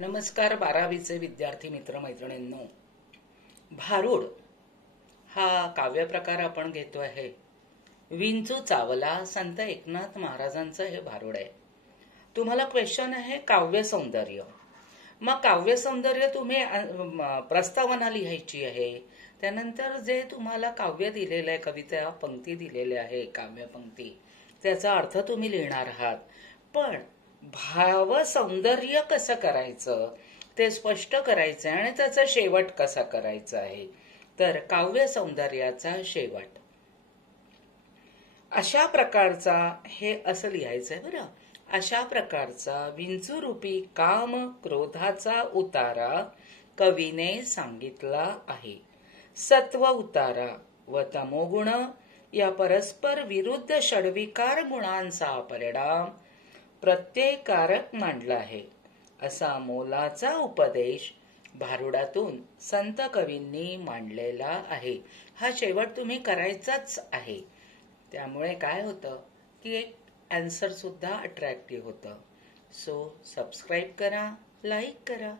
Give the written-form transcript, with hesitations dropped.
नमस्कार 12वीचे विद्यार्थी मित्र मैत्रिणींनो. भारुड हा काव्यप्रकार आपण घेतो आहे. विंचू चावला संत एकनाथ महाराजांचं हे भारुड आहे. तुम्हाला क्वेश्चन आहे काव्य सौंदर्य. मग काव्य सौंदर्य तुम्ही प्रस्तावना लिहायची आहे. त्यानंतर जे तुम्हाला काव्य दिलेलं आहे, कविता पंक्ती दिलेल्या आहे, काव्य पंक्ती, त्याचा अर्थ तुम्ही लिहिणार आहात. पण भाव सौंदर्य कसं करायचं ते स्पष्ट करायचं आणि त्याचा शेवट कसा करायचा आहे. तर काव्य सौंदर्याचा शेवट अशा प्रकारचा हे असं लिहायचंय बरं. अशा प्रकारचा विंचूरूपी काम क्रोधाचा उतारा कवीने सांगितला आहे. सत्व उतारा व तमोगुण या परस्पर विरुद्ध षड्विकार गुणांचा परिणाम प्रत्ययकारक मांडला आहे. असा मोलाचा उपदेश भारुडातून संत कवींनी मांडलेला आहे. हा शेवट तुम्ही करायचाच आहे. त्यामुळे काय होतं की एक आन्सर सुद्धा अट्रॅक्टिव्ह होतं. सो सबस्क्राईब करा, लाईक करा.